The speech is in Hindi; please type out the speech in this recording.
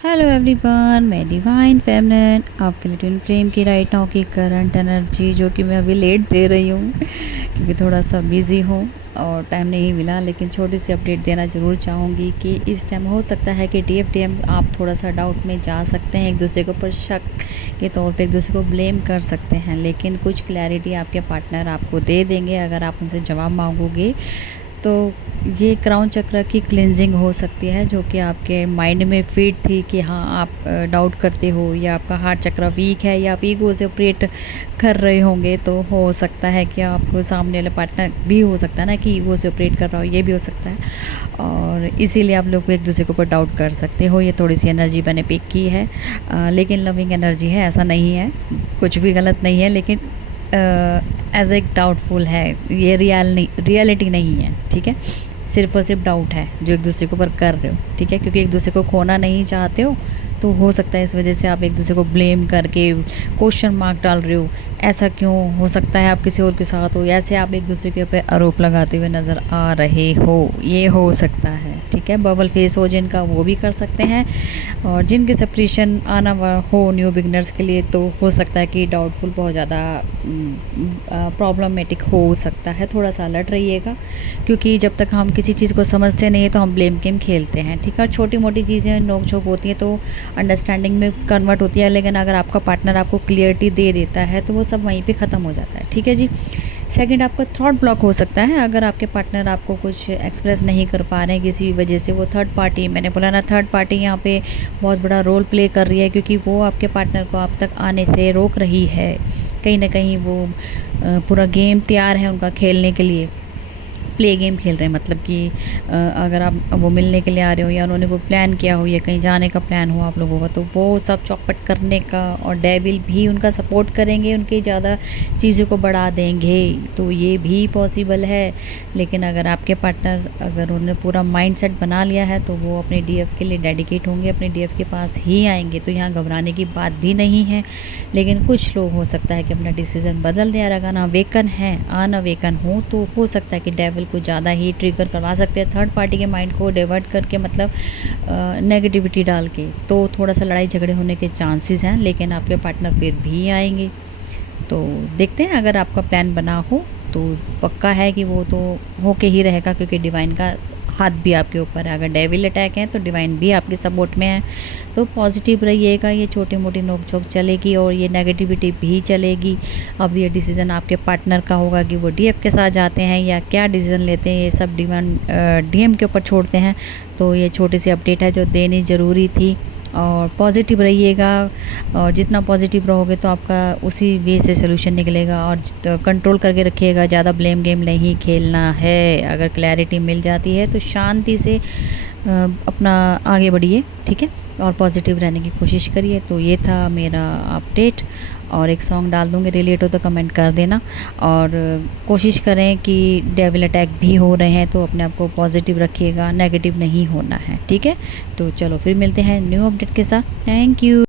हेलो एवरीवन, मैं डिवाइन फेमिनिन आपके लिए ट्विन फ्लेम की राइट नाउ की करंट एनर्जी जो कि मैं अभी लेट दे रही हूँ क्योंकि थोड़ा सा बिज़ी हूँ और टाइम नहीं मिला। लेकिन छोटी सी अपडेट देना ज़रूर चाहूँगी कि इस टाइम हो सकता है कि DFDM आप थोड़ा सा डाउट में जा सकते हैं, एक दूसरे के ऊपर शक के तौर पे एक दूसरे को ब्लेम कर सकते हैं। लेकिन कुछ क्लैरिटी आपके पार्टनर आपको दे देंगे अगर आप उनसे जवाब मांगोगे। तो ये क्राउन चक्र की क्लिनजिंग हो सकती है जो कि आपके माइंड में फीड थी कि हाँ आप डाउट करते हो या आपका हार्ट चक्र वीक है या आप ईगो से ऑपरेट कर रहे होंगे। तो हो सकता है कि आपको सामने वाले पार्टनर भी हो सकता है ना कि ईगो से ऑपरेट कर रहा हो, ये भी हो सकता है और इसीलिए आप लोग एक दूसरे के ऊपर डाउट कर सकते हो। ये थोड़ी सी एनर्जी मैंने पिक की है लेकिन लविंग एनर्जी है, ऐसा नहीं है, कुछ भी गलत नहीं है। लेकिन एज एक डाउटफुल है, ये रियलिटी नहीं है, ठीक है। सिर्फ और सिर्फ डाउट है जो एक दूसरे के ऊपर कर रहे हो, ठीक है, क्योंकि एक दूसरे को खोना नहीं चाहते हो। तो हो सकता है इस वजह से आप एक दूसरे को ब्लेम करके क्वेश्चन मार्क डाल रहे हो। ऐसा क्यों हो सकता है, आप किसी और के साथ हो, ऐसे आप एक दूसरे के ऊपर आरोप लगाते हुए नज़र आ रहे हो, ये हो सकता है, ठीक है। बबल फेस हो जिनका वो भी कर सकते हैं और जिनके सेपरेशन आना हो न्यू बिगनर्स के लिए तो हो सकता है कि डाउटफुल बहुत ज़्यादा प्रॉब्लमेटिक हो सकता है। थोड़ा सा अलर्ट रहिएगा क्योंकि जब तक हम किसी चीज़ को समझते नहीं है तो हम ब्लेम गेम खेलते हैं, ठीक है। और छोटी मोटी चीज़ें नोक झोंक होती हैं तो अंडरस्टैंडिंग में कन्वर्ट होती है, लेकिन अगर आपका पार्टनर आपको क्लियरिटी दे देता है तो वो सब वहीं पे ख़त्म हो जाता है, ठीक है जी। सेकंड, आपका थॉट ब्लॉक हो सकता है अगर आपके पार्टनर आपको कुछ एक्सप्रेस नहीं कर पा रहे हैं किसी वजह से। वो थर्ड पार्टी, मैंने बोला ना, थर्ड पार्टी यहाँ पे बहुत बड़ा रोल प्ले कर रही है क्योंकि वो आपके पार्टनर को आप तक आने से रोक रही है। कहीं ना कहीं वो पूरा गेम तैयार है उनका खेलने के लिए, प्ले गेम खेल रहे हैं। मतलब कि अगर आप वो मिलने के लिए आ रहे हो या उन्होंने कोई प्लान किया हो या कहीं जाने का प्लान हो आप लोगों का, तो वो सब चौपट करने का, और डेविल भी उनका सपोर्ट करेंगे, उनके ज़्यादा चीज़ों को बढ़ा देंगे, तो ये भी पॉसिबल है। लेकिन अगर आपके पार्टनर, अगर उन्होंने पूरा माइंडसेट बना लिया है तो वो अपने DF के लिए डेडिकेट होंगे, अपने DF के पास ही आएंगे, तो यहाँ घबराने की बात भी नहीं है। लेकिन कुछ लोग हो सकता है कि अपना डिसीज़न बदल दें, अगर अनअवेकन है, अनअवेकन हो तो हो सकता है कि डेविल कुछ ज़्यादा ही ट्रिगर करवा सकते हैं थर्ड पार्टी के माइंड को डाइवर्ट करके, मतलब नेगेटिविटी डाल के। तो थोड़ा सा लड़ाई झगड़े होने के चांसेस हैं, लेकिन आपके पार्टनर फिर भी आएंगे। तो देखते हैं, अगर आपका प्लान बना हो तो पक्का है कि वो तो होके ही रहेगा क्योंकि डिवाइन का हाथ भी आपके ऊपर है। अगर डेविल अटैक है तो डिवाइन भी आपके सपोर्ट में है। तो पॉजिटिव रहिएगा, ये छोटी मोटी नोक झोंक चलेगी और ये नेगेटिविटी भी चलेगी। अब ये डिसीज़न आपके पार्टनर का होगा कि वो DF के साथ जाते हैं या क्या डिसीज़न लेते हैं, ये सब DM के ऊपर छोड़ते हैं। तो ये छोटी सी अपडेट है जो देनी ज़रूरी थी। और पॉजिटिव रहिएगा, और जितना पॉजिटिव रहोगे तो आपका उसी वे से सोल्यूशन निकलेगा। और कंट्रोल करके रखिएगा, ज़्यादा ब्लेम गेम नहीं खेलना है। अगर क्लैरिटी मिल जाती है तो शांति से अपना आगे बढ़िए, ठीक है, और पॉजिटिव रहने की कोशिश करिए। तो ये था मेरा अपडेट, और एक सॉन्ग डाल दूँगी, रिलेट हो तो कमेंट कर देना। और कोशिश करें कि डेविल अटैक भी हो रहे हैं तो अपने आप को पॉजिटिव रखिएगा, नेगेटिव नहीं होना है, ठीक है। तो चलो फिर मिलते हैं न्यू अपडेट के साथ। Thank you.